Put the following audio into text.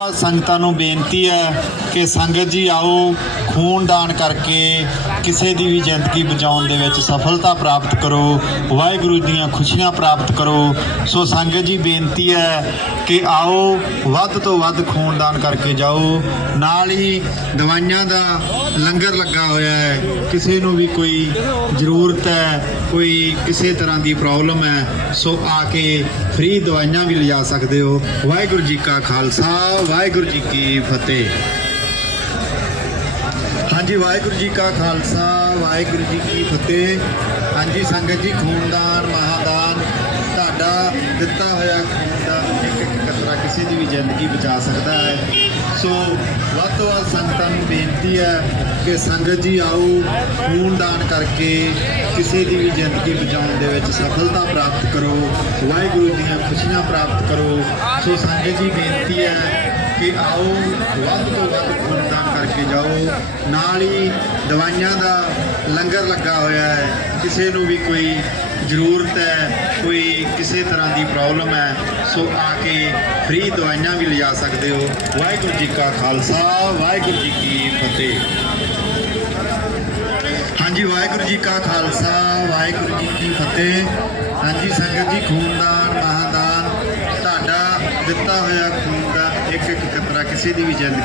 ਸੰਗਤਾਂ ਨੂੰ ਬੇਨਤੀ ਹੈ ਕਿ ਸੰਗਤ ਜੀ ਆਓ ਖੂਨ ਦਾਨ ਕਰਕੇ ਕਿਸੇ ਦੀ ਵੀ ਜ਼ਿੰਦਗੀ ਬਚਾਉਣ ਦੇ ਵਿੱਚ ਸਫਲਤਾ ਪ੍ਰਾਪਤ ਕਰੋ, ਵਾਹਿਗੁਰੂ ਦੀਆਂ ਖੁਸ਼ੀਆਂ ਪ੍ਰਾਪਤ ਕਰੋ। ਸੋ ਸੰਗਤ ਜੀ, ਬੇਨਤੀ ਹੈ ਕਿ ਆਓ, ਵੱਧ ਤੋਂ ਵੱਧ ਖੂਨ ਦਾਨ ਕਰਕੇ ਜਾਓ। ਨਾਲ ਹੀ ਦਵਾਈਆਂ ਦਾ ਲੰਗਰ ਲੱਗਾ ਹੋਇਆ ਹੈ। ਕਿਸੇ ਨੂੰ ਵੀ ਕੋਈ ਜ਼ਰੂਰਤ ਹੈ, ਕੋਈ ਕਿਸੇ ਤਰ੍ਹਾਂ ਦੀ ਪ੍ਰੋਬਲਮ ਹੈ, ਸੋ ਆ ਕੇ ਫ੍ਰੀ ਦਵਾਈਆਂ ਵੀ ਲਿਜਾ ਸਕਦੇ ਹੋ। ਵਾਹਿਗੁਰੂ ਜੀ ਕਾ ਖਾਲਸਾ, ਵਾਹਿਗੁਰੂ ਜੀ ਕੀ ਫਤਿਹ। ਹਾਂਜੀ, ਵਾਹਿਗੁਰੂ ਜੀ ਕਾ ਖਾਲਸਾ, ਵਾਹਿਗੁਰੂ ਜੀ ਕੀ ਫਤਿਹ। ਹਾਂਜੀ, ਸੰਗਤ ਜੀ, ਖੂਨਦਾਨ, ਮਹਾਦਾਨ, ਤੁਹਾਡਾ ਦਿੱਤਾ ਹੋਇਆ ਖੂਨ ਦਾ ਇੱਕ ਇੱਕ ਕਤਰਾ ਕਿਸੇ ਦੀ ਵੀ ਜ਼ਿੰਦਗੀ ਬਚਾ ਸਕਦਾ ਹੈ। ਸੋ, ਵੱਧ ਤੋਂ ਵੱਧ ਸੰਗਤਾਂ ਨੂੰ ਬੇਨਤੀ ਹੈ ਕਿ ਸੰਗਤ ਜੀ ਆਓ, ਖੂਨਦਾਨ ਕਰਕੇ ਕਿਸੇ ਦੀ ਵੀ ਜ਼ਿੰਦਗੀ ਬਚਾਉਣ ਦੇ ਵਿੱਚ ਸਫਲਤਾ ਪ੍ਰਾਪਤ ਕਰੋ, ਵਾਹਿਗੁਰੂ ਦੀਆਂ ਖੁਸ਼ੀਆਂ ਪ੍ਰਾਪਤ ਕਰੋ। ਸੋ, ਸੰਗਤ ਜੀ, ਬੇਨਤੀ ਹੈ ਕਿ ਆਓ, ਵੱਧ ਤੋਂ ਵੱਧ ਖੂਨਦਾਨ ਕਰਕੇ ਜਾਓ। ਨਾਲ ਹੀ ਦਵਾਈਆਂ ਦਾ ਲੰਗਰ ਲੱਗਾ ਹੋਇਆ ਹੈ। ਕਿਸੇ ਨੂੰ ਵੀ ਕੋਈ ਜ਼ਰੂਰਤ ਹੈ, ਕੋਈ ਕਿਸੇ ਤਰ੍ਹਾਂ ਦੀ ਪ੍ਰੋਬਲਮ ਹੈ, ਸੋ ਆ ਕੇ ਫ੍ਰੀ ਦਵਾਈਆਂ ਵੀ ਲਿਜਾ ਸਕਦੇ ਹੋ। ਵਾਹਿਗੁਰੂ ਜੀ ਕਾ ਖਾਲਸਾ, ਵਾਹਿਗੁਰੂ ਜੀ ਕੀ ਫਤਿਹ। ਹਾਂਜੀ, ਵਾਹਿਗੁਰੂ ਜੀ ਕਾ ਖਾਲਸਾ, ਵਾਹਿਗੁਰੂ ਜੀ ਕੀ ਫਤਿਹ। ਹਾਂਜੀ, ਸੰਗਤ ਜੀ, ਖੂਨਦਾਨ, ਮਹਾਦਾਨ। ਤੁਹਾਡਾ ਦਿੱਤਾ ਹੋਇਆ ਖੂਨ ਦਾ ਇੱਕ ਇੱਕ ਕਤਰਾ ਕਿਸੇ ਦੀ ਵੀ ਜ਼ਿੰਦਗੀ